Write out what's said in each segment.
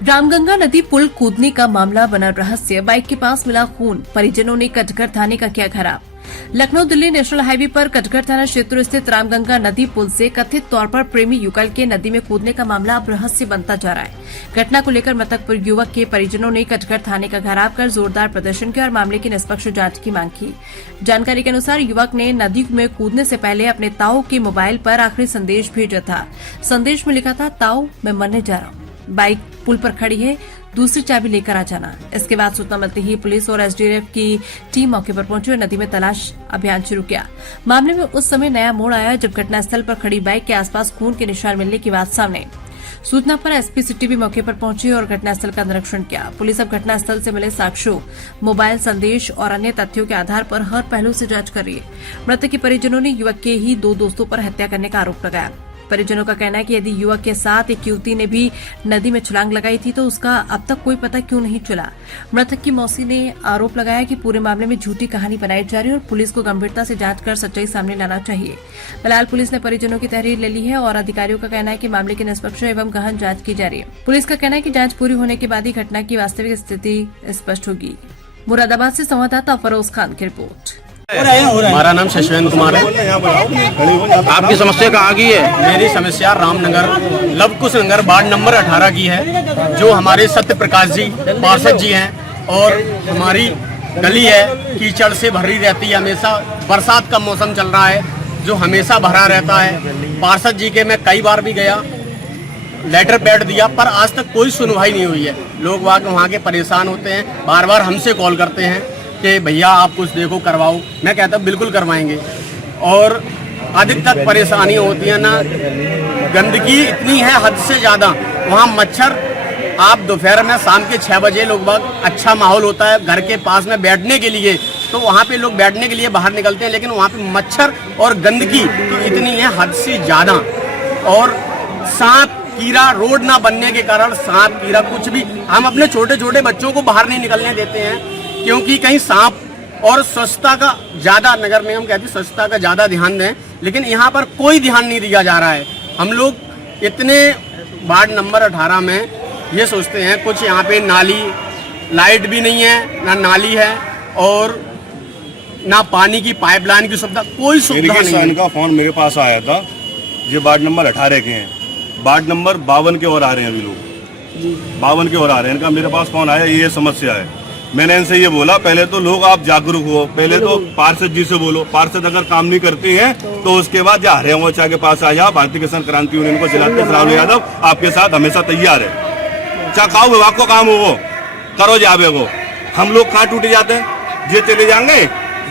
रामगंगा नदी पुल कूदने का मामला बना रहस्य। बाइक के पास मिला खून, परिजनों ने कटघर थाने का किया घेराव। लखनऊ दिल्ली नेशनल हाईवे पर कटघर थाना क्षेत्र स्थित रामगंगा नदी पुल से कथित तौर पर प्रेमी युगल के नदी में कूदने का मामला अब रहस्य बनता जा रहा है। घटना को लेकर मृतक युवक के परिजनों ने कटघर थाने का घेराव कर जोरदार प्रदर्शन किया और मामले की निष्पक्ष जांच की मांग की। जानकारी के अनुसार युवक ने नदी में कूदने से पहले अपने ताऊ के मोबाइल पर आखिरी संदेश भेजा था। संदेश में लिखा था, ताऊ मैं मरने जा रहा हूँ, बाइक पुल पर खड़ी है, दूसरी चाबी लेकर आ जाना। इसके बाद सूचना मिलते ही पुलिस और एसडीआरएफ की टीम मौके पर पहुंची और नदी में तलाश अभियान शुरू किया। मामले में उस समय नया मोड़ आया जब घटनास्थल पर खड़ी बाइक के आसपास खून के निशान मिलने की बात सामने। सूचना पर एसपी सिटी भी मौके पर पहुंची और घटनास्थल का निरीक्षण किया। पुलिस अब घटनास्थल से मिले साक्ष्यों, मोबाइल संदेश और अन्य तथ्यों के आधार पर हर पहलू से जांच कर रही है। मृतक के परिजनों ने युवक के ही 2 दोस्तों पर हत्या करने का आरोप लगाया। परिजनों का कहना है कि यदि युवक के साथ एक युवती ने भी नदी में छलांग लगाई थी तो उसका अब तक कोई पता क्यों नहीं चला। मृतक की मौसी ने आरोप लगाया कि पूरे मामले में झूठी कहानी बनाई जा रही है और पुलिस को गंभीरता से जांच कर सच्चाई सामने लाना चाहिए। फिलहाल पुलिस ने परिजनों की तहरीर ले ली है और अधिकारियों का कहना है कि मामले की निष्पक्ष एवं गहन जांच की जा रही है। पुलिस का कहना है कि जांच पूरी होने के बाद ही घटना की वास्तविक स्थिति स्पष्ट होगी। मुरादाबाद से संवाददाता फरोज खान की रिपोर्ट। हमारा नाम शशवेंद्र कुमार है। आपकी समस्या कहाँ की है? मेरी समस्या रामनगर लवकुश नगर वार्ड नंबर 18 की है। जो हमारे सत्य प्रकाश जी पार्षद जी हैं और हमारी गली है कीचड़ से भरी रहती है। हमेशा बरसात का मौसम चल रहा है जो हमेशा भरा रहता है। पार्षद जी के मैं कई बार भी गया, लेटर पैड दिया, पर आज तक कोई सुनवाई नहीं हुई है। लोग वहाँ के परेशान होते हैं, बार बार हमसे कॉल करते हैं कि भैया आप कुछ देखो, करवाओ। मैं कहता हूँ बिल्कुल करवाएंगे। और अधिक तक परेशानी होती है ना, गंदगी इतनी है हद से ज़्यादा। वहाँ मच्छर, आप दोपहर में शाम के 6 बजे लोग बाग अच्छा माहौल होता है घर के पास में बैठने के लिए, तो वहाँ पे लोग बैठने के लिए बाहर निकलते हैं, लेकिन वहाँ पे मच्छर और गंदगी तो इतनी है हद से ज़्यादा। और सांप कीड़ा, रोड ना बनने के कारण सांप कीड़ा कुछ भी, हम अपने छोटे छोटे बच्चों को बाहर नहीं निकलने देते हैं क्योंकि कहीं सांप। और स्वच्छता का ज़्यादा, नगर निगम कहती है स्वच्छता का ज़्यादा ध्यान दें, लेकिन यहाँ पर कोई ध्यान नहीं दिया जा रहा है। हम लोग इतने वार्ड नंबर 18 में ये सोचते हैं, कुछ यहाँ पे नाली, लाइट भी नहीं है, ना नाली है और ना पानी की पाइपलाइन की सुविधा, कोई सुविधा नहीं है। इनका फोन मेरे पास आया था, ये वार्ड नंबर 18 के हैं, वार्ड नंबर 52 के और आ रहे हैं अभी लोग, 52 के और आ रहे हैं। इनका मेरे पास फोन आया, ये समस्या है। मैंने इनसे ये बोला, पहले तो लोग आप जागरूक हो, पहले तो पार्षद जी से बोलो, पार्षद अगर काम नहीं करते हैं तो उसके बाद जा रहे हो के पास आ जाओ। भारतीय किसान क्रांति यूनियन को जिलाध्यक्ष राहुल यादव आपके साथ हमेशा तैयार है। चाहे विभाग को काम हो वो करो, जावे वो। हम लोग कहाँ टूटे जाते हैं, ये चले जाएंगे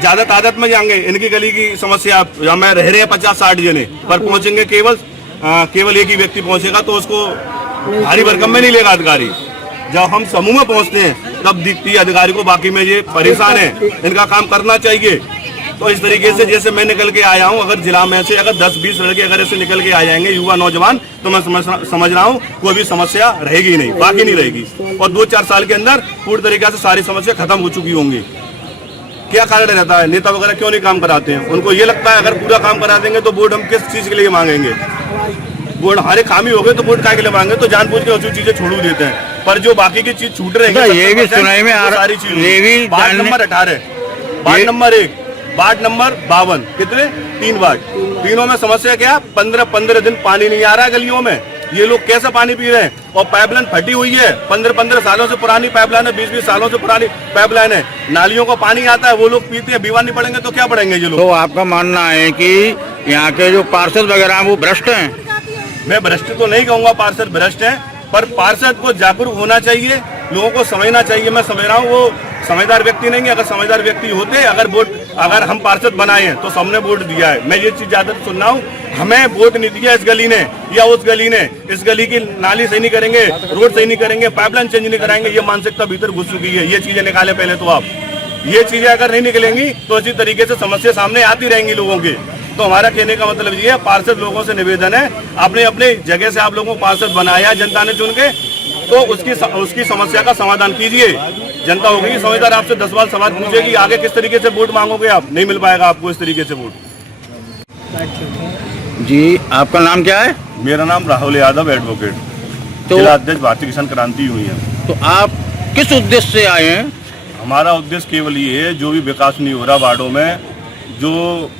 ज्यादा तादाद में जाएंगे। इनकी गली की समस्या में रह रहे हैं 50-60 जने, पर पहुंचेंगे केवल एक ही व्यक्ति पहुंचेगा, तो उसको भारी भरकम में नहीं लेगा अधिकारी। जब हम समूह में पहुंचते हैं तब दिखती है अधिकारी को, बाकी में ये परेशान है, इनका काम करना चाहिए। तो इस तरीके से जैसे मैं निकल के आया हूँ, अगर जिला में से अगर 10-20 लड़के अगर ऐसे निकल के आ जाएंगे, युवा नौजवान, तो मैं समझ रहा हूँ कोई भी समस्या रहेगी नहीं, बाकी नहीं रहेगी। और 2-4 साल के अंदर पूरी तरीके से सारी समस्या खत्म हो चुकी होंगी। क्या कारण रहता है, नेता वगैरह क्यों नहीं काम कराते हैं? उनको ये लगता है अगर पूरा काम करा देंगे तो वोट हम किस चीज के लिए मांगेंगे? वोट हमारे खामी हो गए तो वोट काय के लिए मांगे, तो जानबूझ के उसी चीजें छोड़ देते हैं। पर जो बाकी की चीज छूट रही है, ये भी सुनाई में सारी चीज। Ward number 18, ward number 1, ward number 52, कितने 3 वार्ड, तीनों में समस्या क्या? 15 दिन पानी नहीं आ रहा है गलियों में। ये लोग कैसे पानी पी रहे हैं? और पाइपलाइन फटी हुई है, 15 सालों से पुरानी पाइपलाइन है, 20 सालों से पुरानी पाइपलाइन है। नालियों का पानी आता है, वो लोग पीते हैं, बीमार नहीं पड़ेंगे तो क्या पड़ेंगे ये लोग? तो आपका मानना है कि यहाँ के जो पार्षद वगैरह हैं वो भ्रष्ट हैं? मैं भ्रष्ट तो नहीं कहूँगा, पार्षद भ्रष्ट है, पर पार्षद को जागरूक होना चाहिए, लोगों को समझना चाहिए। मैं समझ रहा हूँ वो समझदार व्यक्ति नहीं है। अगर समझदार व्यक्ति होते, अगर हम पार्षद बनाए हैं तो सबने वोट दिया है। मैं ये चीज ज्यादा सुन रहा हूँ, हमें वोट नहीं दिया इस गली ने या उस गली ने, इस गली की नाली सही नहीं करेंगे, रोड सही नहीं करेंगे, पाइपलाइन चेंज नहीं कराएंगे, ये मानसिकता भीतर घुस चुकी है। ये चीजें निकाले पहले तो आप, ये चीजें अगर नहीं निकलेंगी तो इसी तरीके से समस्या सामने आती रहेंगी लोगों की। तो हमारा कहने का मतलब ये है, पार्षद लोगों से निवेदन है, अपने अपने जगह से आप लोगों को पार्षद बनाया जनता ने चुन के, तो उसकी समस्या का समाधान कीजिए। जनता होगी समझदार, आपसे 10 बार सवाल पूछेगी, आगे किस तरीके से वोट मांगोगे आप? नहीं मिल पाएगा आपको इस तरीके से वोट। जी, आपका नाम क्या है? मेरा नाम राहुल यादव, एडवोकेट। तो जिला अध्यक्ष भारतीय किसान क्रांति हुई है। तो आप किस उद्देश्य से आए हैं? हमारा उद्देश्य केवल ये है, जो भी विकास नहीं हो रहा वार्डों में, जो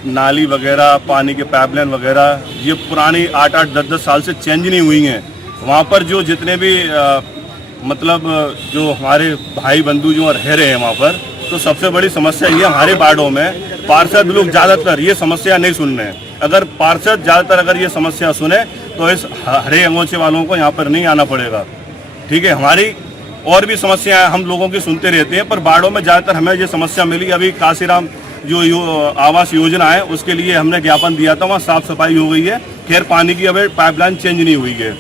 नाली वगैरह, पानी के पाइपलाइन वगैरह, ये पुरानी 8-8, 10-10 साल से चेंज नहीं हुई हैं। वहाँ पर जो जितने भी मतलब जो हमारे भाई बंधु जो रह रहे हैं वहाँ पर, तो सबसे बड़ी समस्या ये हमारे वार्डों में पार्षद लोग ज़्यादातर ये समस्या नहीं सुन रहे हैं। अगर पार्षद ज़्यादातर अगर ये समस्या सुने तो इस हरे अंगोछे वालों को यहाँ पर नहीं आना पड़ेगा। ठीक है, हमारी और भी समस्याएं हम लोगों की सुनते रहते हैं, पर वार्डों में ज़्यादातर हमें ये समस्या मिली। अभी काशीराम जो आवास योजना है उसके लिए हमने ज्ञापन दिया था, वहाँ साफ सफाई हो गई है। खैर पानी की अभी पाइपलाइन चेंज नहीं हुई है।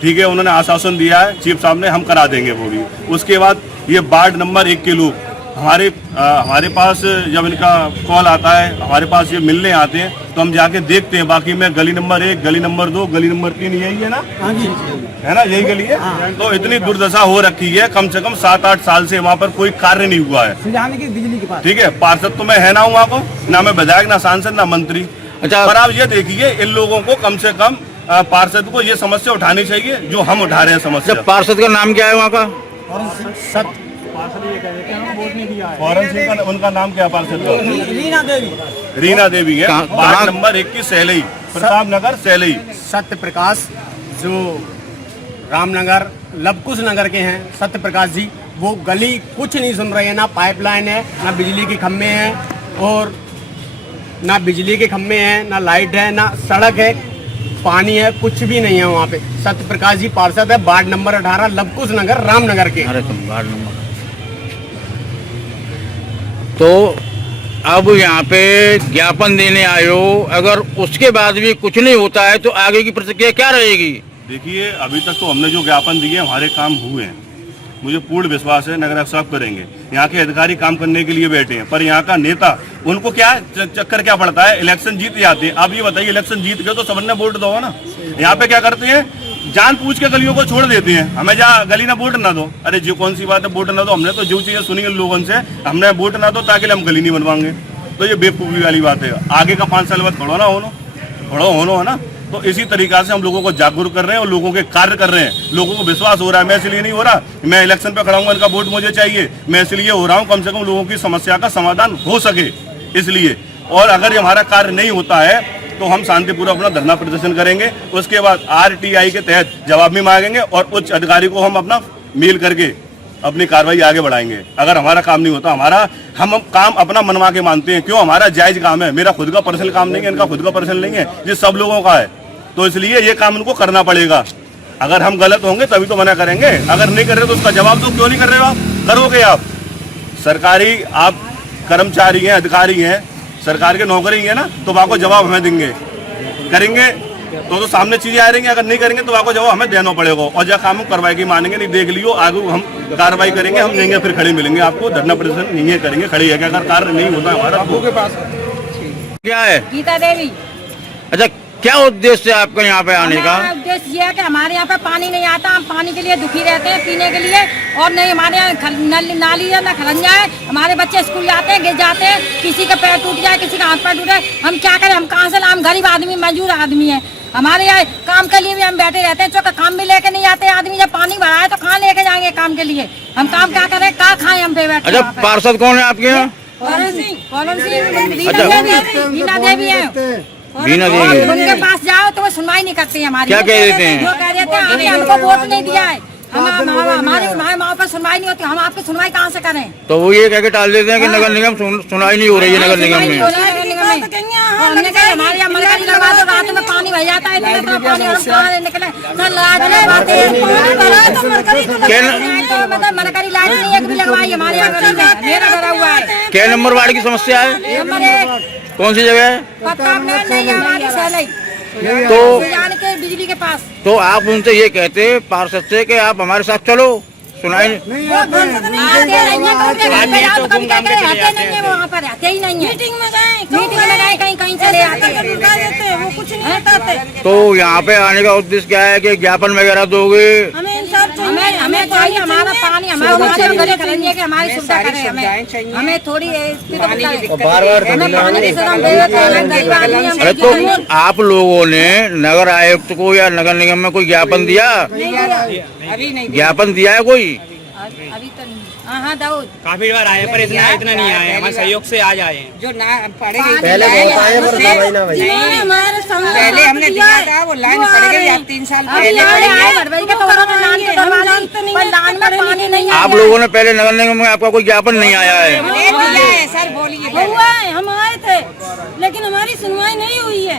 ठीक है, उन्होंने आश्वासन दिया है चीफ साहब ने, हम करा देंगे वो भी। उसके बाद ये वार्ड नंबर 1 के लोग हमारे पास जब इनका कॉल आता है, हमारे पास ये मिलने आते हैं तो हम जाके देखते हैं। बाकी में गली नंबर 1, गली नंबर 2, गली नंबर 3 यही है ना? हाँ जी, है ना, यही गली है। तो इतनी दुर्दशा हो रखी है, कम से कम 7-8 साल से वहाँ पर कोई कार्य नहीं हुआ है। बिजली के पास, ठीक है, पार्षद तो मैं है ना हूँ वहाँ को, ना मैं विधायक, ना सांसद, ना मंत्री। अच्छा, पर आप ये देखिए, इन लोगों को कम से कम पार्षद को ये समस्या उठानी चाहिए जो हम उठा रहे हैं समस्या। पार्षद का नाम क्या है वहाँ का? फौरन सिंह का, उनका नाम क्या है पार्षद का? रीना देवी है। वार्ड नंबर 1 की सैलई, प्रताप नगर सैलई। सत्य प्रकाश जो रामनगर लवकुश नगर के हैं, सत्य प्रकाश जी, वो गली कुछ नहीं सुन रहे हैं। ना पाइपलाइन है, ना बिजली के खम्भे हैं, और ना बिजली के खम्भे हैं, ना लाइट है, ना सड़क है, पानी है, कुछ भी नहीं है वहाँ पे। सत्य प्रकाश जी पार्षद है, वार्ड नंबर 18 लवकुश नगर रामनगर के। अरे तुम वार्ड नंबर, तो अब यहाँ पे ज्ञापन देने आए हो, अगर उसके बाद भी कुछ नहीं होता है तो आगे की प्रतिक्रिया क्या रहेगी? देखिए, अभी तक तो हमने जो ज्ञापन दिए हमारे काम हुए हैं। मुझे पूर्ण विश्वास है नगर साफ करेंगे। यहाँ के अधिकारी काम करने के लिए बैठे हैं, पर यहाँ का नेता, उनको क्या चक्कर क्या पड़ता है, इलेक्शन जीत जाते हैं। आप ये बताइए, इलेक्शन जीत गए तो सबने वोट दो ना। यहाँ पे क्या करते हैं, जान पूछ के गलियों को छोड़ देते हैं, हमें जहाँ गली ना वोट ना दो। अरे जो कौन सी बात है वोट ना दो, हमने तो जो चीजें सुनी इन लोगों से, हमने वोट ना दो ताकि हम गली नहीं बनवाएंगे। तो ये बेवकूफ़ी वाली बात है। आगे का 5 साल बाद खड़ो ना होनो है ना। तो इसी तरीका से हम लोगों को जागरूक कर रहे हैं और लोगों के कार्य कर रहे हैं। लोगों को विश्वास हो रहा है, मैं इसलिए नहीं हो रहा मैं इलेक्शन पे खड़ा हूँ, इनका वोट मुझे चाहिए, मैं इसलिए हो रहा हूँ कम से कम लोगों की समस्या का समाधान हो सके इसलिए। और अगर ये हमारा कार्य नहीं होता है तो हम शांतिपूर्वक अपना धरना प्रदर्शन करेंगे। उसके बाद RTI के तहत जवाब भी मांगेंगे और उच्च अधिकारी को हम अपना मेल करके अपनी कार्रवाई आगे बढ़ाएंगे। अगर हमारा काम नहीं होता, हम काम अपना मनवा के मानते हैं। क्यों? हमारा जायज काम है, मेरा खुद का पर्सनल काम नहीं है, इनका खुद का पर्सनल नहीं है, ये सब लोगों का है। तो इसलिए ये काम उनको करना पड़ेगा। अगर हम गलत होंगे तभी तो मना करेंगे, अगर नहीं कर रहे तो उसका जवाब दो। क्यों नहीं कर रहे हो आप? करोगे आप? सरकारी आप कर्मचारी हैं, अधिकारी हैं, सरकार के नौकरी है ना, तो आपको जवाब हमें देंगे, करेंगे तो सामने चीजें आ रही हैं। अगर नहीं करेंगे तो आपको जवाब हमें देना पड़ेगा। और जब काम करवाई की मानेंगे नहीं, देख लियो, आगे हम कार्रवाई करेंगे, हम देंगे, फिर खड़े मिलेंगे आपको, धरना प्रदर्शन नहीं करेंगे, खड़ी है। अगर कार्य नहीं होता हमारा तो क्या है? गीता देवी। अच्छा, क्या उद्देश्य है आपका यहाँ पे आने का? हमारा उद्देश्य ये है कि हमारे यहाँ पे पानी नहीं आता, हम पानी के लिए दुखी रहते हैं पीने के लिए, और नहीं हमारे यहाँ नाली है ना खरंजा है। हमारे बच्चे स्कूल जाते हैं, गिर जाते हैं, किसी का पैर टूट जाए, किसी का हाथ पैर टूट जाए, हम क्या करें? हम कहाँ से? हम गरीब आदमी, मजदूर आदमी है। हमारे यहाँ काम के लिए भी हम बैठे रहते हैं, चौका काम भी लेके नहीं आते आदमी। जब पानी भरा है तो कहाँ लेके जाएंगे काम के लिए? हम काम क्या करें, क्या खाएं? हम पे बैठे। अच्छा, पार्षद कौन है आपके यहाँ? रीना देवी है। रीना देवी। उनके पास जाओ तो वो सुनवाई नहीं करती है हमारी। क्या कह देते हैं? वो कह देते हैं आपने हमको वोट नहीं दिया है, हमारे माँ पर सुनवाई नहीं होती, हम आपकी सुनवाई कहाँ से करें? तो वो ये कह के टाल देते हैं कि नगर निगम सुनवाई नहीं हो रही है। नगर निगम में हमने कहा हमारे यहाँ मलकारी लगा दो, रात में पानी भर जाता है, इतना पानी हम कहाँ निकले? मतलब मलकारी लाइट नहीं है, लगवाई हमारे यहाँ मेरा डरा हुआ है। क्या नंबर वार्ड की समस्या है? नंबर 1 कौन सी जगह है? प्रताप नगर नहीं है, हमारी सैलई तो के बिजली के पास। तो आप उनसे ये कहते पार्षद से कि आप हमारे साथ चलो, सुनाई नहीं है, वहाँ पर रहते नहीं है। मीटिंग में गए कहीं चले आते हैं, वो कुछ नहीं बताते। तो यहाँ पे आने का उद्देश्य क्या है कि ज्ञापन वगैरह दोगे? हमें हमें चाहिए हमारा पानी, हमारे गली खलंजे की हमारी सुविधा करे, हमें थोड़ी इसकी तो बार-बार हमें पानी की सुविधा दे देते हैं, गरीब आदमी हैं, अरे तो आप लोगों ने नगर आयुक्त को या नगर निगम में कोई ज्ञापन दिया? अभी नहीं ज्ञापन दिया है कोई? अभी तो नहीं। हाँ दाऊद काफी बार आए पर इतना नहीं आए, हमारे सहयोग से आज आए हैं। जो ना पड़े पहले बहुत आए पर दवाई ना भाई। पहले हमने दिया था, वो लाइन पड़ गई, अब 3 साल पहले पानी नहीं आप लोगों ने पहले नगर निगम में आपका कोई ज्ञापन नहीं आया है? दिया है सर, बोलिए हम आए थे लेकिन हमारी सुनवाई नहीं हुई है।